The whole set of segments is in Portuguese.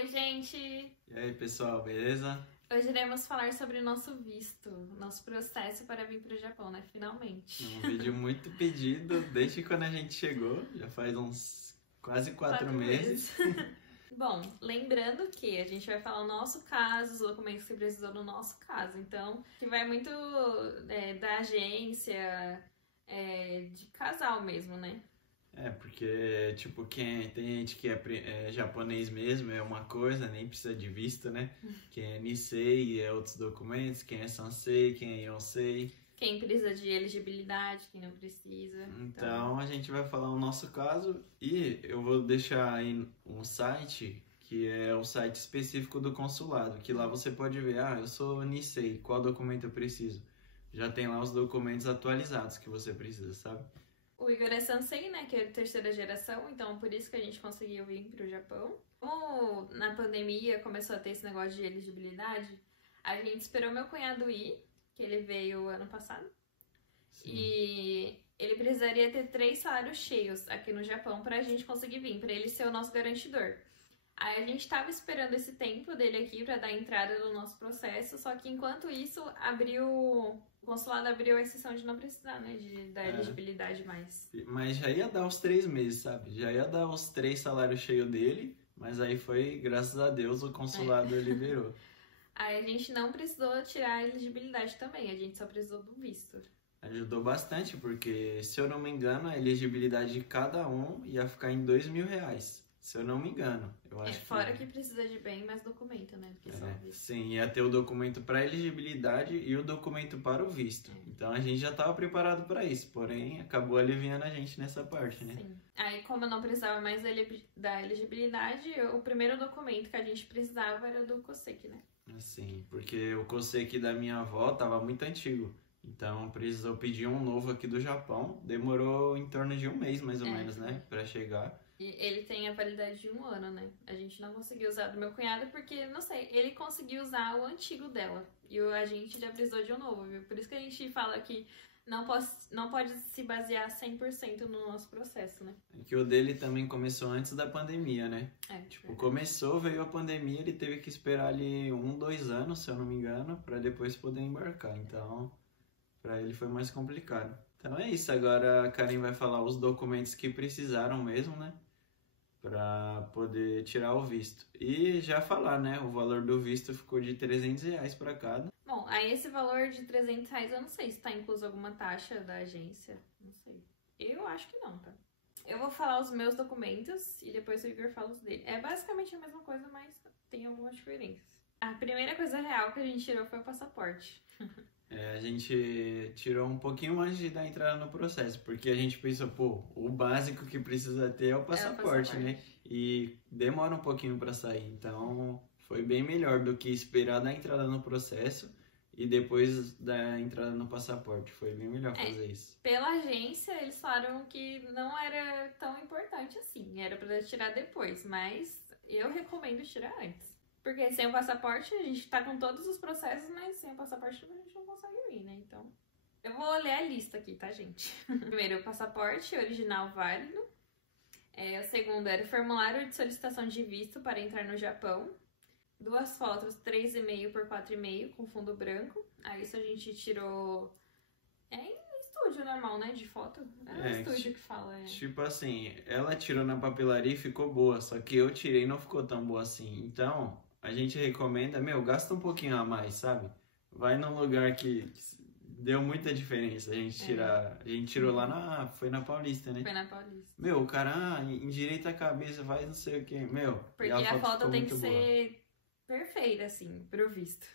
Oi, gente! E aí, pessoal, beleza? Hoje iremos falar sobre o nosso visto, nosso processo para vir para o Japão, né? Finalmente. Um vídeo muito pedido desde quando a gente chegou, já faz uns quase 4 meses. Bom, lembrando que a gente vai falar o nosso caso, os documentos que precisou no nosso caso. Então, que vai muito da agência, de casal mesmo, né? Porque, tipo, tem gente que é japonês mesmo, é uma coisa, nem precisa de visto, né? Quem é Nisei é outros documentos, quem é Sansei, quem é Yonsei. Quem precisa de elegibilidade, quem não precisa. Então, a gente vai falar o nosso caso e eu vou deixar aí um site que é o site específico do consulado, que lá você pode ver, eu sou Nisei, qual documento eu preciso? Já tem lá os documentos atualizados que você precisa, sabe? O Igor é Sansei, né, que é de terceira geração, então por isso que a gente conseguiu vir pro Japão. Como na pandemia começou a ter esse negócio de elegibilidade, a gente esperou meu cunhado ir, que ele veio ano passado. Sim. E ele precisaria ter 3 salários cheios aqui no Japão pra gente conseguir vir, pra ele ser o nosso garantidor. Aí a gente tava esperando esse tempo dele aqui pra dar entrada no nosso processo, só que enquanto isso o consulado abriu a exceção de não precisar, né, da elegibilidade mais. Mas já ia dar os 3 meses, sabe? Já ia dar os 3 salários cheios dele, mas aí foi, graças a Deus, o consulado liberou. Aí a gente não precisou tirar a elegibilidade também, a gente só precisou do visto. Ajudou bastante, porque, se eu não me engano, a elegibilidade de cada um ia ficar em R$ 2.000. Se eu não me engano, eu acho fora que precisa de bem mais documento, né, do que só o visto. Sim, ia ter o documento para elegibilidade e o documento para o visto. Então a gente já estava preparado para isso, porém acabou aliviando a gente nessa parte, né? Sim. Aí, como eu não precisava mais da elegibilidade, o primeiro documento que a gente precisava era do COSEC, né? Sim, porque o COSEC da minha avó estava muito antigo. Então precisou pedir um novo aqui do Japão. Demorou em torno de um mês, mais ou menos, né? Para chegar. E ele tem a validade de 1 ano, né? A gente não conseguiu usar do meu cunhado porque, não sei, ele conseguiu usar o antigo dela. E a gente já precisou de um novo, viu? Por isso que a gente fala que não pode se basear 100% no nosso processo, né? Que o dele também começou antes da pandemia, né? Tipo, começou, veio a pandemia, ele teve que esperar ali 2 anos, se eu não me engano, para depois poder embarcar. Então, para ele foi mais complicado. Então é isso, agora a Karen vai falar os documentos que precisaram mesmo, né? Para poder tirar o visto. E já falar, né? O valor do visto ficou de R$300 para cada. Bom, aí esse valor de R$300, eu não sei se tá incluso alguma taxa da agência. Não sei. Eu acho que não, tá? Eu vou falar os meus documentos e depois o Igor fala os dele. É basicamente a mesma coisa, mas tem algumas diferenças. A primeira coisa real que a gente tirou foi o passaporte. A gente tirou um pouquinho antes de dar entrada no processo, porque a gente pensou, o básico que precisa ter é o passaporte, né? E demora um pouquinho para sair, então foi bem melhor do que esperar dar entrada no processo e depois da entrada no passaporte. Foi bem melhor fazer isso. Pela agência, eles falaram que não era tão importante assim, era para tirar depois, mas eu recomendo tirar antes. Porque sem o passaporte, a gente tá com todos os processos, mas sem o passaporte a gente não consegue ir, né? Então, eu vou ler a lista aqui, tá, gente? Primeiro, o passaporte original válido. O segundo era o formulário de solicitação de visto para entrar no Japão. 2 fotos, 3,5 por 4,5 com fundo branco. Aí isso a gente tirou em estúdio normal, né? De foto. Estúdio que fala. Tipo assim, ela tirou na papelaria e ficou boa, só que eu tirei e não ficou tão boa assim. Então, a gente recomenda, gasta um pouquinho a mais, sabe? Vai num lugar que deu muita diferença a gente tirar. A gente tirou lá foi na Paulista, né? Foi na Paulista. O cara endireita a cabeça, faz não sei o que. Porque a foto tem que ser perfeita, assim, pro visto.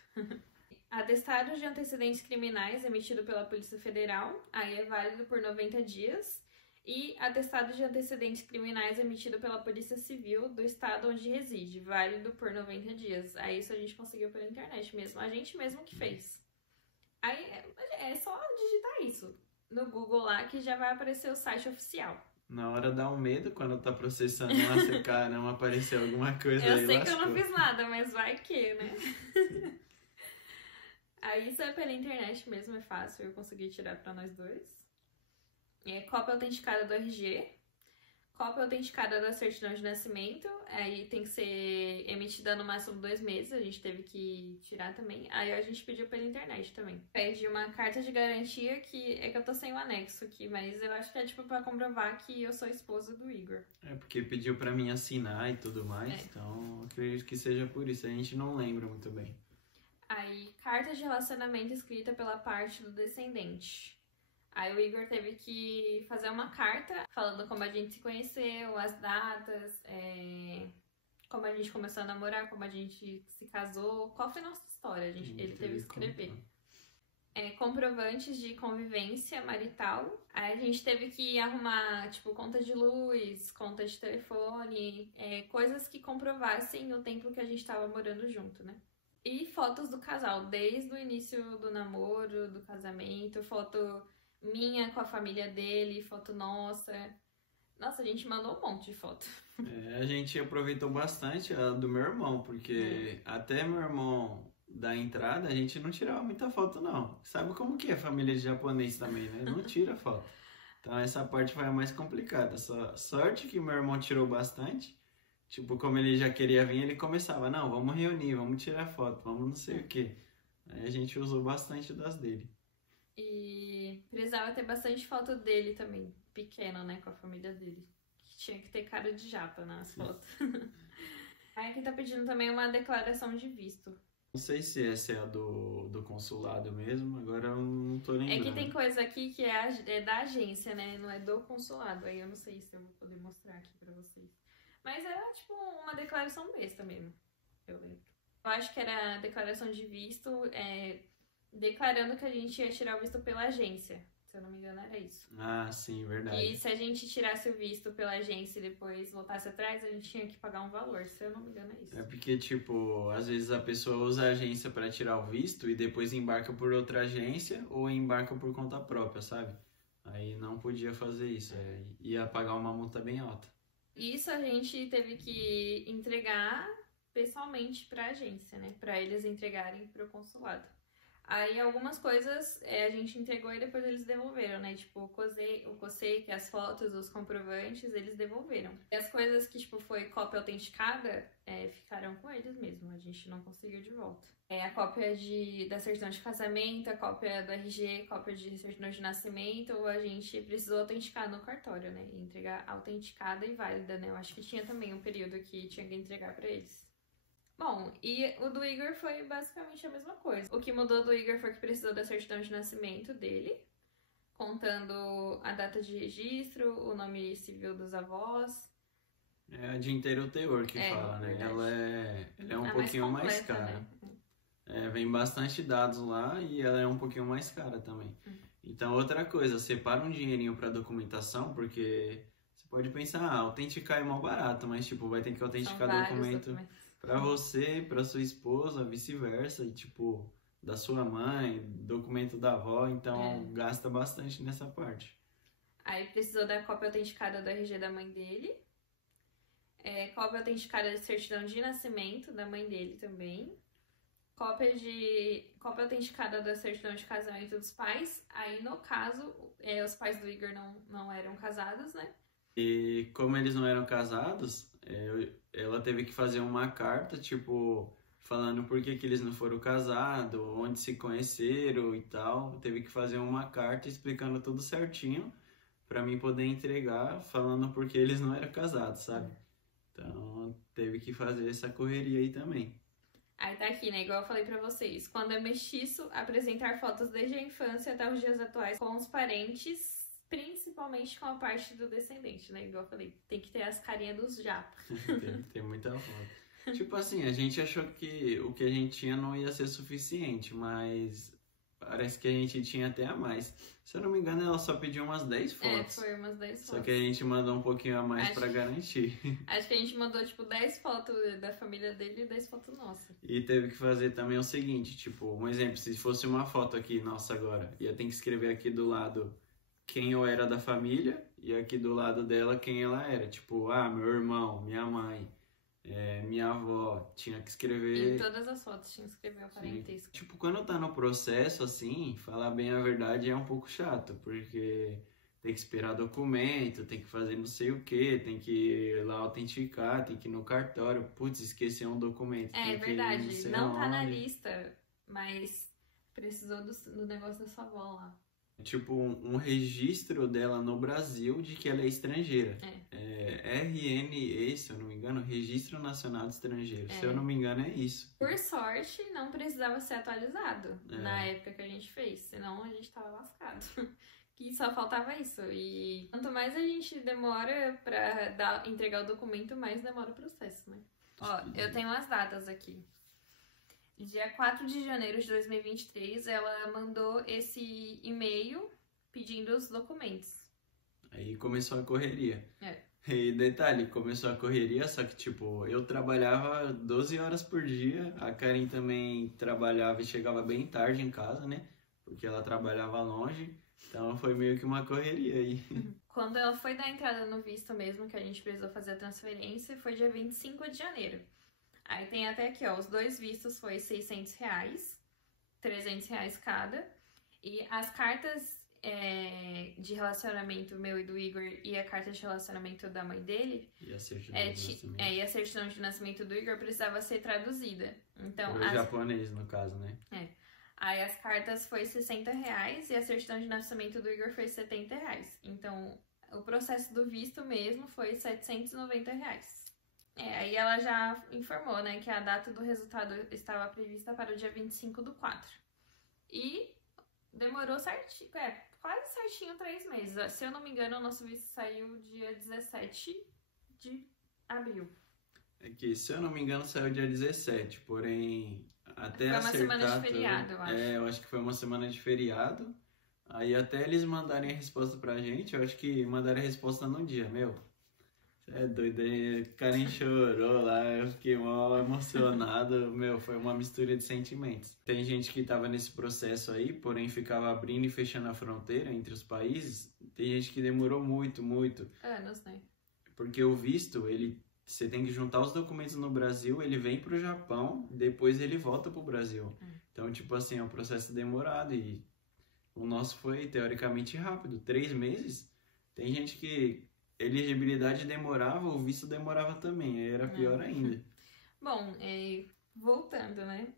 Atestado de antecedentes criminais emitido pela Polícia Federal, aí é válido por 90 dias. E atestado de antecedentes criminais emitido pela Polícia Civil do estado onde reside, válido por 90 dias. Aí isso a gente conseguiu pela internet mesmo, a gente mesmo que fez. Aí é só digitar isso no Google lá que já vai aparecer o site oficial. Na hora dá um medo quando tá processando, nossa, caramba, apareceu alguma coisa aí. Eu sei que eu não fiz nada, mas vai que, né? Aí isso é pela internet mesmo, é fácil, eu consegui tirar pra nós dois. Cópia autenticada do RG, Cópia autenticada da certidão de nascimento, aí tem que ser emitida no máximo 2 meses, a gente teve que tirar também. Aí a gente pediu pela internet também. Pede uma carta de garantia, que é que eu tô sem o anexo aqui, mas eu acho que é tipo pra comprovar que eu sou esposa do Igor. É porque pediu pra mim assinar e tudo mais, então acredito que seja por isso, a gente não lembra muito bem. Aí, carta de relacionamento escrita pela parte do descendente. Aí o Igor teve que fazer uma carta falando como a gente se conheceu, as datas, como a gente começou a namorar, como a gente se casou, qual foi a nossa história, ele teve que escrever. Comprovantes de convivência marital. Aí a gente teve que arrumar, tipo, conta de luz, conta de telefone, coisas que comprovassem o tempo que a gente tava morando junto, né? E fotos do casal, desde o início do namoro, do casamento, foto minha com a família dele, foto nossa. Nossa, a gente mandou um monte de foto. A gente aproveitou bastante a do meu irmão, porque até meu irmão da entrada a gente não tirava muita foto, não. Sabe como que é a família de japonês também, né? Não tira foto. Então essa parte foi a mais complicada. Só sorte que meu irmão tirou bastante. Tipo, como ele já queria vir, ele começava, não, vamos reunir, vamos tirar foto, vamos não sei o quê. Aí a gente usou bastante das dele. E precisava ter bastante foto dele também, pequeno, né, com a família dele. Que tinha que ter cara de japa nas fotos. Aí aqui tá pedindo também uma declaração de visto. Não sei se essa é a do consulado mesmo, agora eu não tô lembrando. É que tem coisa aqui que é da agência, né, não é do consulado. Aí eu não sei se eu vou poder mostrar aqui pra vocês. Mas era tipo uma declaração besta mesmo, eu lembro. Eu acho que era a declaração de visto, declarando que a gente ia tirar o visto pela agência. Se eu não me engano, era isso. Ah, sim, verdade. E se a gente tirasse o visto pela agência e depois voltasse atrás, a gente tinha que pagar um valor. Se eu não me engano, é isso. É porque, tipo, às vezes a pessoa usa a agência pra tirar o visto e depois embarca por outra agência ou embarca por conta própria, sabe? Aí não podia fazer isso. Ia pagar uma multa bem alta. Isso a gente teve que entregar pessoalmente pra agência, né? Pra eles entregarem pro consulado. Aí algumas coisas a gente entregou e depois eles devolveram, né? Tipo, o COSEI, que é as fotos, os comprovantes, eles devolveram. E as coisas que, tipo, foi cópia autenticada, ficaram com eles mesmo. A gente não conseguiu de volta. A cópia da certidão de casamento, a cópia do RG, cópia de certidão de nascimento, a gente precisou autenticar no cartório, né? E entregar autenticada e válida, né? Eu acho que tinha também um período que tinha que entregar pra eles. Bom, e o do Igor foi basicamente a mesma coisa. O que mudou do Igor foi que precisou da certidão de nascimento dele, contando a data de registro, o nome civil dos avós. É a de inteiro teor que fala, né? Ela é um pouquinho mais cara. Né? Vem bastante dados lá e ela é um pouquinho mais cara também. Então, outra coisa, separa um dinheirinho pra documentação, porque você pode pensar, autenticar é mal barato, mas tipo, vai ter que autenticar documento pra você, pra sua esposa, vice-versa, e tipo, da sua mãe, documento da avó, então gasta bastante nessa parte. Aí precisou da cópia autenticada do RG da mãe dele, cópia autenticada de certidão de nascimento da mãe dele também, cópia autenticada da certidão de casamento dos pais. Aí no caso, os pais do Igor não eram casados, né? E como eles não eram casados, ela teve que fazer uma carta, tipo, falando por que eles não foram casados, onde se conheceram e tal. Teve que fazer uma carta explicando tudo certinho pra mim poder entregar, falando por que eles não eram casados, sabe? Então, teve que fazer essa correria aí também. Aí tá aqui, né? Igual eu falei pra vocês. Quando é mestiço, apresentar fotos desde a infância até os dias atuais com os parentes, principalmente com a parte do descendente, né? Igual eu falei, tem que ter as carinhas dos japas. Tem que ter muita foto. Tipo assim, a gente achou que o que a gente tinha não ia ser suficiente, mas parece que a gente tinha até a mais. Se eu não me engano, ela só pediu umas 10 fotos. Foi umas 10 fotos. Só que a gente mandou um pouquinho a mais pra garantir. Acho que a gente mandou, tipo, 10 fotos da família dele e 10 fotos nossas. E teve que fazer também o seguinte, tipo, um exemplo, se fosse uma foto aqui nossa agora, ia ter que escrever aqui do lado quem eu era da família e aqui do lado dela quem ela era. Tipo, meu irmão, minha mãe, minha avó, tinha que escrever... Em todas as fotos tinha que escrever o parentesco. Tipo, quando tá no processo, assim, falar bem a verdade é um pouco chato, porque tem que esperar documento, tem que fazer não sei o que, tem que ir lá autenticar, tem que ir no cartório. Putz, esqueceu um documento. É tem que ir verdade, não não tá na onde. lista, mas precisou do negócio da sua avó lá. Tipo, um registro dela no Brasil de que ela é estrangeira. RNE, se eu não me engano, Registro Nacional de Estrangeiro. Se eu não me engano, é isso. Por sorte, não precisava ser atualizado na época que a gente fez, senão a gente tava lascado. Que só faltava isso. E quanto mais a gente demora pra entregar o documento, mais demora o processo, né? Ó, eu tenho as datas aqui. Dia 4 de janeiro de 2023, ela mandou esse e-mail pedindo os documentos. Aí começou a correria. E detalhe, começou a correria, só que tipo, eu trabalhava 12 horas por dia, a Karen também trabalhava e chegava bem tarde em casa, né? Porque ela trabalhava longe, então foi meio que uma correria aí. Quando ela foi dar entrada no visto mesmo, que a gente precisou fazer a transferência, foi dia 25 de janeiro. Aí tem até aqui, ó, os 2 vistos foi R$600, R$300 cada. E as cartas de relacionamento meu e do Igor e a carta de relacionamento da mãe dele e a certidão de nascimento. E a certidão de nascimento do Igor precisava ser traduzida. Então, pro japonês, no caso, né? Aí as cartas foi R$60 e a certidão de nascimento do Igor foi R$70. Então, o processo do visto mesmo foi R$790. Aí ela já informou, né, que a data do resultado estava prevista para o dia 25/4. E demorou certinho, quase certinho 3 meses. Se eu não me engano, o nosso visto saiu dia 17 de abril. É que, se eu não me engano, saiu dia 17, porém, até foi uma acertar semana de feriado, eu acho. Eu acho que foi uma semana de feriado. Aí até eles mandarem a resposta pra gente, eu acho que mandaram a resposta no dia, meu. É doido, aí o Karen chorou lá, eu fiquei mal emocionado, meu, foi uma mistura de sentimentos. Tem gente que tava nesse processo aí, porém ficava abrindo e fechando a fronteira entre os países. Tem gente que demorou muito, muito. Anos, né? Porque o visto, você tem que juntar os documentos no Brasil, ele vem pro Japão, depois ele volta pro Brasil. Então, tipo assim, é um processo demorado e o nosso foi teoricamente rápido, 3 meses. Tem gente que elegibilidade demorava, o visto demorava também, aí era pior ainda. Bom, voltando, né?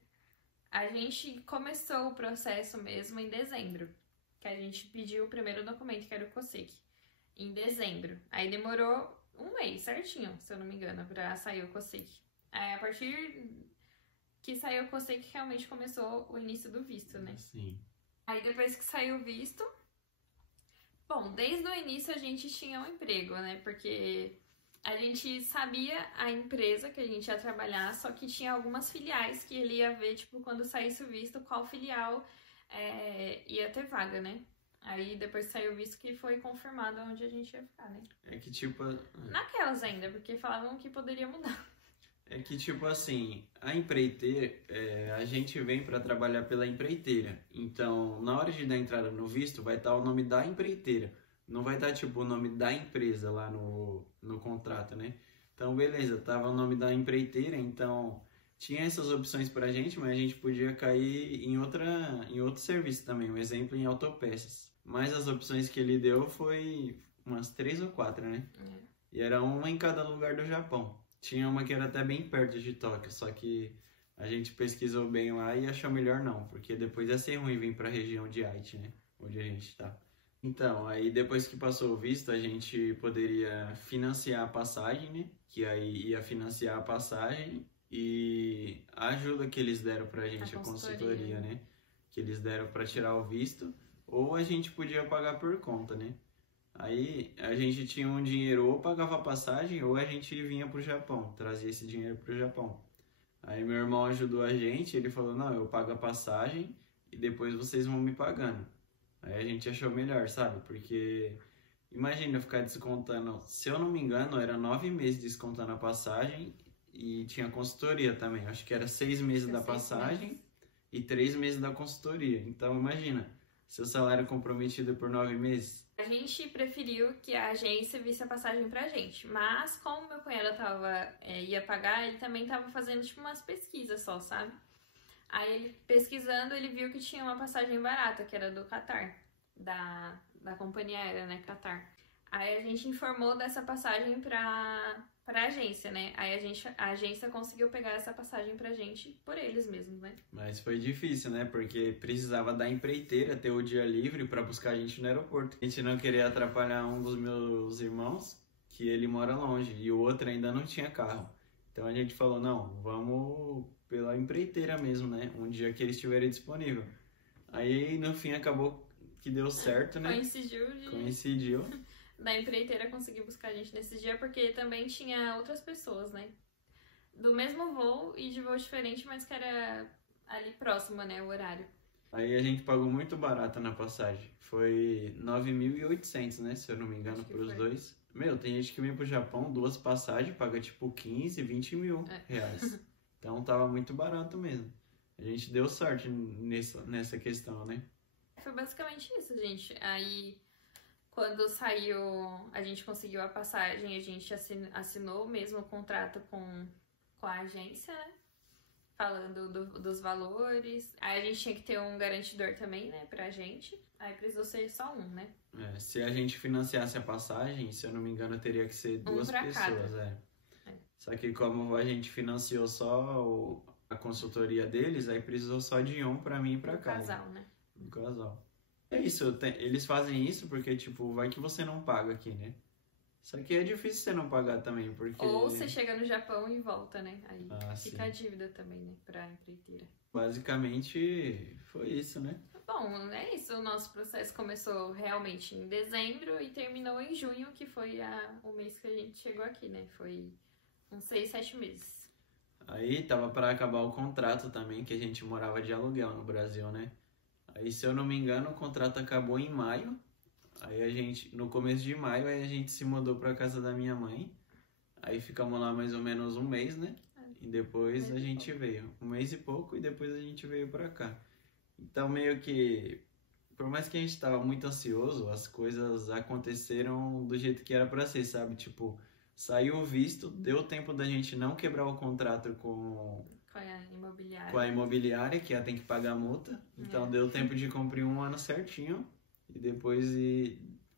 A gente começou o processo mesmo em dezembro, que a gente pediu o primeiro documento, que era o COSEC, em dezembro. Aí demorou 1 mês, certinho, se eu não me engano, pra sair o COSEC. Aí a partir que saiu o COSEC, realmente começou o início do visto, né? Sim. Aí depois que saiu o visto... Bom, desde o início a gente tinha um emprego, né? Porque a gente sabia a empresa que a gente ia trabalhar, só que tinha algumas filiais que ele ia ver, tipo, quando saísse o visto, qual filial ia ter vaga, né? Aí depois saiu o visto que foi confirmado onde a gente ia ficar, né? É que tipo... Naquelas ainda, porque falavam que poderia mudar. É que tipo assim, a empreiteira, a gente vem para trabalhar pela empreiteira. Então, na hora de dar entrada no visto, vai estar o nome da empreiteira. Não vai estar tipo o nome da empresa lá no contrato, né? Então, beleza, tava o nome da empreiteira, então tinha essas opções pra gente, mas a gente podia cair em outro serviço também, um exemplo em autopeças. Mas as opções que ele deu foi umas 3 ou 4, né? E era uma em cada lugar do Japão. Tinha uma que era até bem perto de Tóquio, só que a gente pesquisou bem lá e achou melhor não, porque depois ia ser ruim vir pra região de Aichi, né? Onde a gente tá. Então, aí depois que passou o visto, a gente poderia financiar a passagem, né? Que aí ia financiar a passagem e a ajuda que eles deram pra gente, a consultoria, né? Que eles deram pra tirar o visto, ou a gente podia pagar por conta, né? Aí a gente tinha um dinheiro, ou pagava a passagem, ou a gente vinha pro Japão, trazia esse dinheiro pro Japão. Aí meu irmão ajudou a gente, ele falou, não, eu pago a passagem e depois vocês vão me pagando. Aí a gente achou melhor, sabe? Porque imagina eu ficar descontando, se eu não me engano, era 9 meses descontando a passagem e tinha consultoria também. Acho que era 6 meses da passagem e 3 meses da consultoria. Então imagina, seu salário comprometido por 9 meses. A gente preferiu que a agência visse a passagem pra gente, mas como meu cunhado ia pagar, ele também tava fazendo tipo umas pesquisas só, sabe? Aí ele pesquisando, ele viu que tinha uma passagem barata, que era do Catar, da da companhia aérea, né, Qatar. Aí a gente informou dessa passagem pra agência, né? Aí a agência conseguiu pegar essa passagem pra gente por eles mesmos, né? Mas foi difícil, né? Porque precisava da empreiteira ter o dia livre pra buscar a gente no aeroporto. A gente não queria atrapalhar um dos meus irmãos, que ele mora longe, e o outro ainda não tinha carro. Então a gente falou, não, vamos pela empreiteira mesmo, né? Um dia que eles estiverem disponível. Aí no fim acabou que deu certo, né? Coincidiu. Da empreiteira conseguir buscar a gente nesse dia, porque também tinha outras pessoas, né? Do mesmo voo e de voo diferente, mas que era ali próximo, né? O horário. Aí a gente pagou muito barato na passagem. Foi 9.800, né? Se eu não me engano, pros dois. Meu, tem gente que vem pro Japão, 2 passagens, paga tipo 15, 20 mil reais. Então tava muito barato mesmo. A gente deu sorte nessa questão, né? Foi basicamente isso, gente. Aí... Quando saiu, a gente conseguiu a passagem, a gente assinou mesmo o contrato com a agência, né? Falando dos valores. Aí a gente tinha que ter um garantidor também, né, pra gente. Aí precisou ser só um, né? Se a gente financiasse a passagem, se eu não me engano, teria que ser 2 pessoas, Só que como a gente financiou só a consultoria deles, aí precisou só de um pra mim e pra cá. Um casal, né? Um casal. É isso, eles fazem isso porque, tipo, vai que você não paga aqui, né? Só que é difícil você não pagar também, porque... Ou você chega no Japão e volta, né? Aí fica sim. a dívida também, né? Pra empreiteira. Basicamente, foi isso, né? Bom, é isso. O nosso processo começou realmente em dezembro e terminou em junho, que foi o mês que a gente chegou aqui, né? Foi uns 6, 7 meses. Aí tava pra acabar o contrato também, que a gente morava de aluguel no Brasil, né? Aí, se eu não me engano, o contrato acabou em maio. Aí no começo de maio, aí a gente se mudou pra casa da minha mãe. Aí ficamos lá mais ou menos um mês, né? E depois a gente veio. Um mês e pouco e depois a gente veio pra cá. Então, meio que, por mais que a gente tava muito ansioso, as coisas aconteceram do jeito que era pra ser, sabe? Tipo, saiu o visto, deu tempo da gente não quebrar o contrato com a imobiliária, que ela tem que pagar a multa. Então deu tempo de cumprir 1 ano certinho. E depois,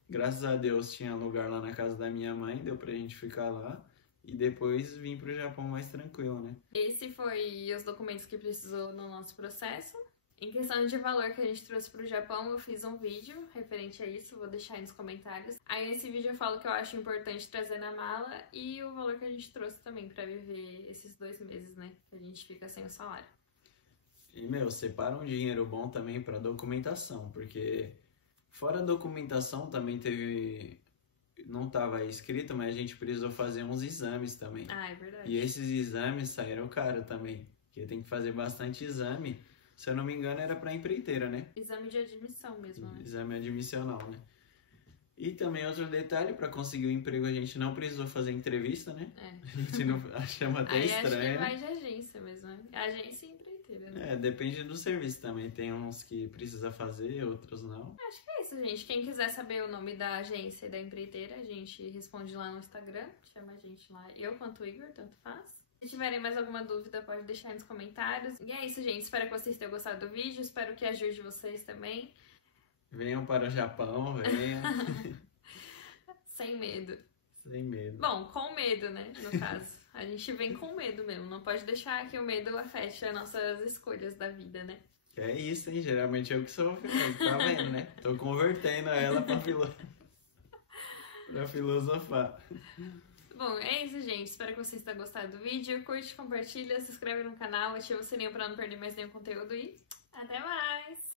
graças a Deus, tinha lugar lá na casa da minha mãe, deu pra gente ficar lá. E depois vim pro Japão mais tranquilo, né? Esse foi os documentos que precisou no nosso processo. Em questão de valor que a gente trouxe pro Japão, eu fiz um vídeo referente a isso, vou deixar aí nos comentários. Aí nesse vídeo eu falo que eu acho importante trazer na mala e o valor que a gente trouxe também pra viver esses 2 meses, né? Que a gente fica sem o salário. E, separa um dinheiro bom também pra documentação, porque fora a documentação também teve... Não tava escrito, mas a gente precisou fazer uns exames também. Ah, é verdade. E esses exames saíram caro também, porque tem que fazer bastante exame. Se eu não me engano, era pra empreiteira, né? Exame de admissão mesmo, né? Exame admissional, né? E também outro detalhe, pra conseguir o emprego a gente não precisou fazer entrevista, né? A gente não chama até estranho. Acho que é mais de agência mesmo, né? Agência e empreiteira, né? Depende do serviço também. Tem uns que precisa fazer, outros não. Acho que é isso, gente. Quem quiser saber o nome da agência e da empreiteira, a gente responde lá no Instagram. Chama a gente lá. Eu quanto o Igor, tanto faz. Se tiverem mais alguma dúvida, pode deixar aí nos comentários. E é isso, gente. Espero que vocês tenham gostado do vídeo. Espero que ajude vocês também. Venham para o Japão, venham. Sem medo. Sem medo. Bom, com medo, né? No caso. A gente vem com medo mesmo. Não pode deixar que o medo afete as nossas escolhas da vida, né? Que é isso, hein? Geralmente eu que sou filósofo, tá vendo, né? Tô convertendo ela pra filosofar. Bom, é isso, gente. Espero que vocês tenham gostado do vídeo. Curte, compartilha, se inscreve no canal, ativa o sininho pra não perder mais nenhum conteúdo e até mais!